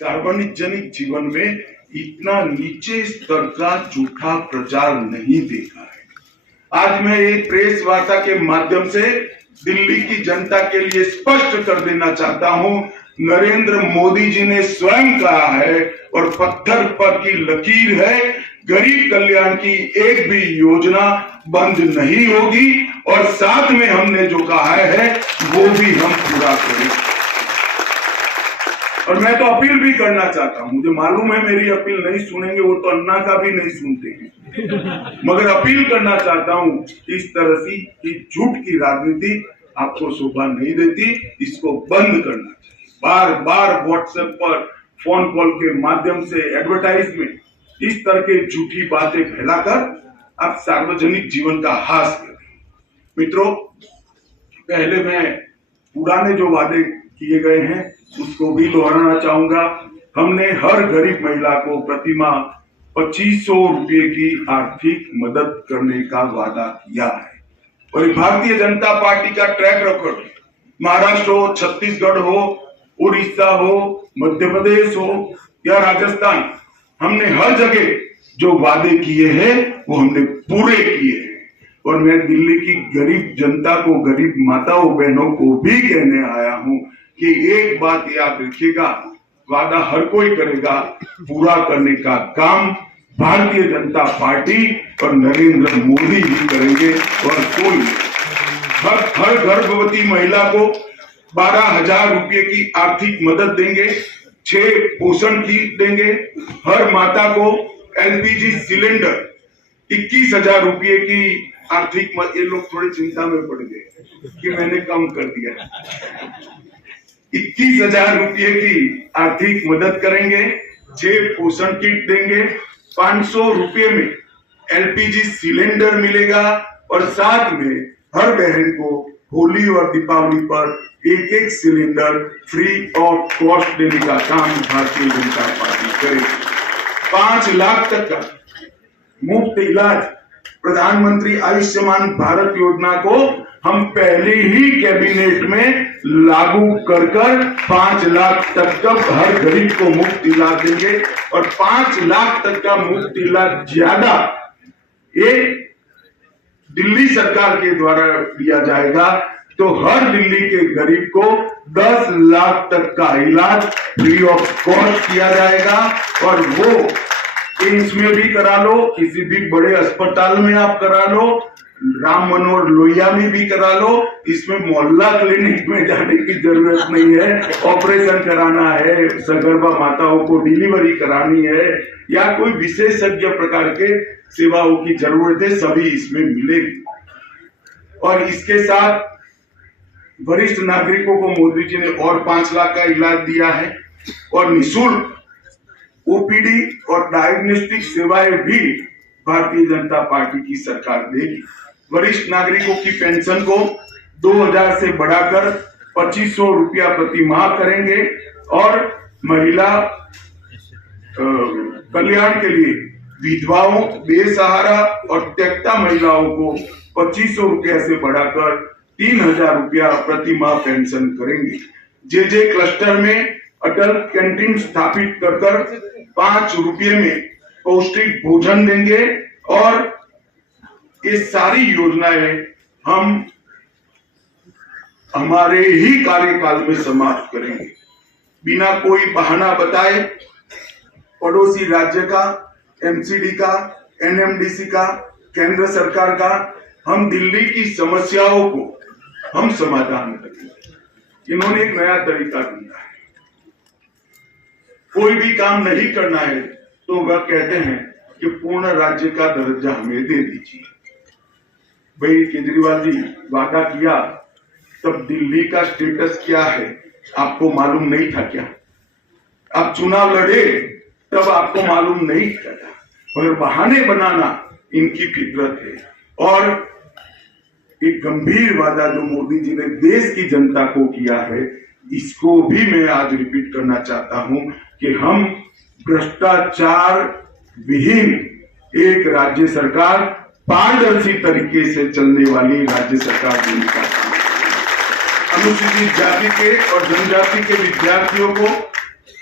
सार्वजनिक जीवन में इतना नीचे स्तर का झूठा प्रचार नहीं देखा है। आज मैं एक प्रेस वार्ता के माध्यम से दिल्ली की जनता के लिए स्पष्ट कर देना चाहता हूं, नरेंद्र मोदी जी ने स्वयं कहा है और पत्थर पर की लकीर है, गरीब कल्याण की एक भी योजना बंद नहीं होगी और साथ में हमने जो कहा है वो भी हम पूरा करेंगे। और मैं तो अपील भी करना चाहता हूं, मुझे मालूम है मेरी अपील नहीं सुनेंगे, वो तो अन्ना का भी नहीं सुनते हैं, मगर अपील करना चाहता हूं, इस तरह की झूठ की राजनीति आपको शोभा नहीं देती, इसको बंद करना चाहिए। बार बार व्हाट्सएप पर फोन कॉल के माध्यम से एडवर्टाइजमेंट इस तरह के झूठी बातें फैलाकर आप सार्वजनिक जीवन का हास कर रहे हैं। मित्रों, पहले मैं पुराने जो वादे किए गए हैं उसको भी दोहराना चाहूंगा। हमने हर गरीब महिला को प्रतिमाह 2500 रुपये की आर्थिक मदद करने का वादा किया है और भारतीय जनता पार्टी का ट्रैक रिकॉर्ड, महाराष्ट्र हो, छत्तीसगढ़ हो, उड़ीसा हो, मध्य प्रदेश हो या राजस्थान, हमने हर जगह जो वादे किए हैं वो हमने पूरे किए हैं। और मैं दिल्ली की गरीब जनता को, गरीब माताओं बहनों को भी कहने आया हूं कि एक बात याद रखिएगा, वादा हर कोई करेगा, पूरा करने का काम भारतीय जनता पार्टी और नरेंद्र मोदी जी करेंगे और कोई। हर गर्भवती महिला को 12,000 रुपये की आर्थिक मदद देंगे, 6 पोषण किट देंगे, हर माता को एलपीजी सिलेंडर 21,000 रुपये की आर्थिक मदद। ये लोग थोड़ी चिंता में पड़ गए कि मैंने कम कर दिया। 21,000 रुपये की आर्थिक मदद करेंगे, 6 पोषण किट देंगे, 500 रुपये में एलपीजी सिलेंडर मिलेगा और साथ में हर बहन को होली और दीपावली पर एक सिलेंडर फ्री ऑफ कॉस्ट देने का काम भारतीय जनता पार्टी करेगी। 5 लाख तक का मुफ्त इलाज, प्रधानमंत्री आयुष्मान भारत योजना को हम पहले ही कैबिनेट में लागू कर 5 लाख तक का हर गरीब को मुफ्त इलाज देंगे और 5 लाख तक का मुफ्त इलाज ज्यादा ये दिल्ली सरकार के द्वारा दिया जाएगा। तो हर दिल्ली के गरीब को 10 लाख तक का इलाज फ्री ऑफ कॉस्ट किया जाएगा और वो एम्स में भी करा लो, किसी भी बड़े अस्पताल में आप करा लो, राम मनोहर लोहिया में भी करा लो, इसमें मोहल्ला क्लिनिक में जाने की जरूरत नहीं है। ऑपरेशन कराना है, सगर्भा माताओं को डिलीवरी करानी है या कोई विशेषज्ञ प्रकार के सेवाओं की जरूरत है, सभी इसमें मिलेगी। और इसके साथ वरिष्ठ नागरिकों को मोदी जी ने और 5 लाख का इलाज दिया है और निःशुल्क ओपीडी और डायग्नोस्टिक सेवाएं भी भारतीय जनता पार्टी की सरकार देगी। वरिष्ठ नागरिकों की पेंशन को 2,000 से बढ़ाकर 2,500 रुपया प्रति माह करेंगे और महिला कल्याण के लिए विधवाओं, बेसहारा और त्यक्ता महिलाओं को 2,500 रुपया से बढ़ाकर 3,000 रुपया प्रति माह पेंशन करेंगे। जे क्लस्टर में अटल कैंटीन स्थापित कर 5 रुपये में पौष्टिक भोजन देंगे और ये सारी योजनाएं हम हमारे ही कार्यकाल में समाप्त करेंगे। बिना कोई बहाना बताए पड़ोसी राज्य का, एमसीडी का, एनएमडीसी का, केंद्र सरकार का, हम दिल्ली की समस्याओं को हम समाधान करेंगे। इन्होंने एक नया तरीका दिया है, कोई भी काम नहीं करना है तो वह कहते हैं कि पूर्ण राज्य का दर्जा हमें दे दीजिए। भाई केजरीवाल जी वादा किया, तब दिल्ली का स्टेटस क्या है आपको मालूम नहीं था क्या? आप चुनाव लड़े तब आपको मालूम नहीं था, मगर बहाने बनाना इनकी फितरत है। और एक गंभीर वादा जो मोदी जी ने देश की जनता को किया है, इसको भी मैं आज रिपीट करना चाहता हूं कि हम भ्रष्टाचार विहीन एक राज्य सरकार, पारदर्शी तरीके से चलने वाली राज्य सरकार देने का काम। अनुसूचित जाति के और जनजाति के विद्यार्थियों को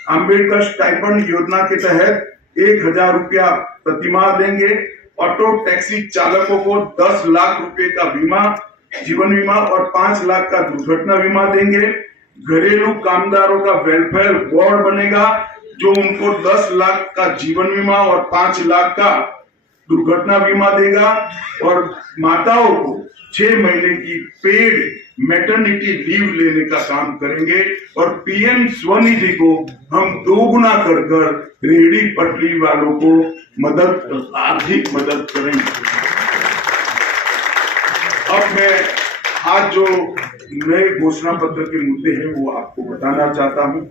अम्बेडकर स्टाइपेंड योजना के तहत 1000 रुपया प्रतिमाह देंगे। ऑटो टैक्सी चालकों को 10 लाख रुपए का बीमा, जीवन बीमा और 5 लाख का दुर्घटना बीमा देंगे। घरेलू कामदारों का वेलफेयर बोर्ड बनेगा जो उनको 10 लाख का जीवन बीमा और 5 लाख का दुर्घटना बीमा देगा। और माताओं को 6 महीने की पेड मैटरनिटी लीव लेने का काम करेंगे। और पीएम स्वनिधि को हम दोगुना कर रेहड़ी पटरी वालों को आर्थिक मदद करेंगे। अब मैं आज जो नए घोषणा पत्र के मुद्दे हैं वो आपको बताना चाहता हूं।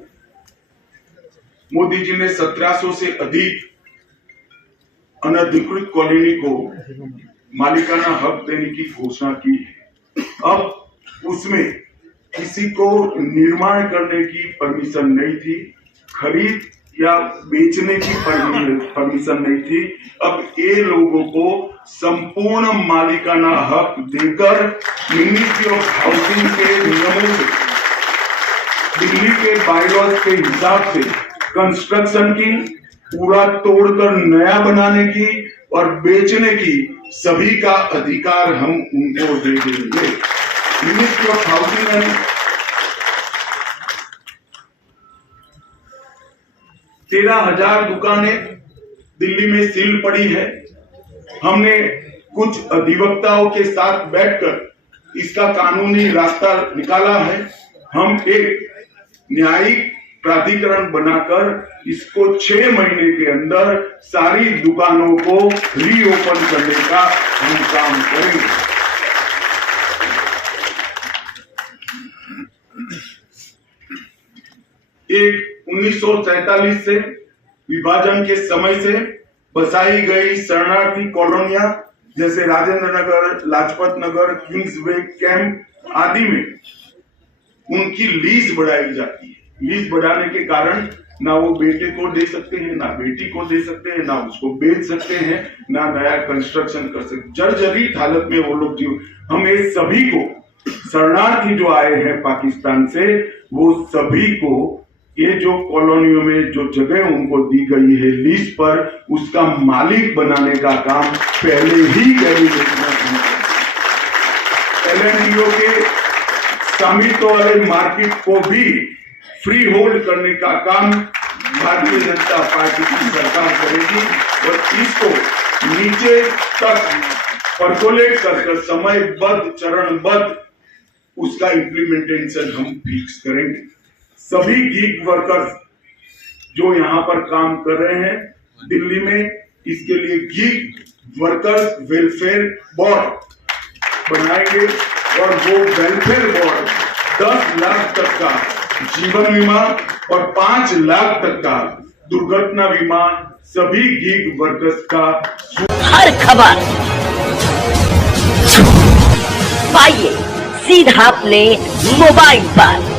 मोदी जी ने 1700 से अधिक अनधिकृत कॉलोनी को मालिकाना हक देने की घोषणा की है। अब उसमें किसी को निर्माण करने की परमिशन नहीं थी, खरीद या बेचने की परमिशन नहीं थी। अब ये लोगों को संपूर्ण मालिकाना हक देकर मिनिस्ट्री ऑफ हाउसिंग के नियमों से, दिल्ली के बायलॉज के हिसाब से कंस्ट्रक्शन की, पूरा तोड़कर नया बनाने की और बेचने की सभी का अधिकार हम उनको दे देंगे। मिनिस्ट्री ऑफ हाउसिंग एंड 13,000 दुकानें दिल्ली में सील पड़ी है। हमने कुछ अधिवक्ताओं के साथ बैठकर इसका कानूनी रास्ता निकाला है। हम एक न्यायिक प्राधिकरण बनाकर इसको 6 महीने के अंदर सारी दुकानों को रीओपन करने का हम काम करेंगे। एक 1947 से विभाजन के समय से बसाई गई शरणार्थी कॉलोनियां जैसे राजेंद्र नगर, लाजपत नगर, किंग्सवे कैंप आदि में उनकी लीज बढ़ाई जाती है। लीज बढ़ाने के कारण ना वो बेटे को दे सकते हैं, ना बेटी को दे सकते हैं, ना उसको बेच सकते हैं, ना नया कंस्ट्रक्शन कर सकते। जर्जरित हालत में वो लोग जीव। हम ये सभी को, शरणार्थी जो आए हैं पाकिस्तान से, वो सभी को ये जो कॉलोनियों में जो जगह उनको दी गई है लीज पर, उसका मालिक बनाने का काम पहले ही एलएनडीओ के स्वामित्व वाले मार्केट को भी फ्री होल्ड करने का काम भारतीय जनता पार्टी की सरकार करेगी। और इसको नीचे तक परकोलेट कर समयबद्ध, चरणबद्ध उसका इम्प्लीमेंटेशन हम फिक्स करेंगे। सभी गीग वर्कर्स जो यहाँ पर काम कर रहे हैं दिल्ली में, इसके लिए गीग वर्कर्स वेलफेयर बोर्ड बनाएंगे। और वो वेलफेयर बोर्ड 10 लाख तक का जीवन बीमा और 5 लाख तक का दुर्घटना बीमा सभी गीग वर्कर्स का। हर खबर पाइए सीधा अपने मोबाइल पर।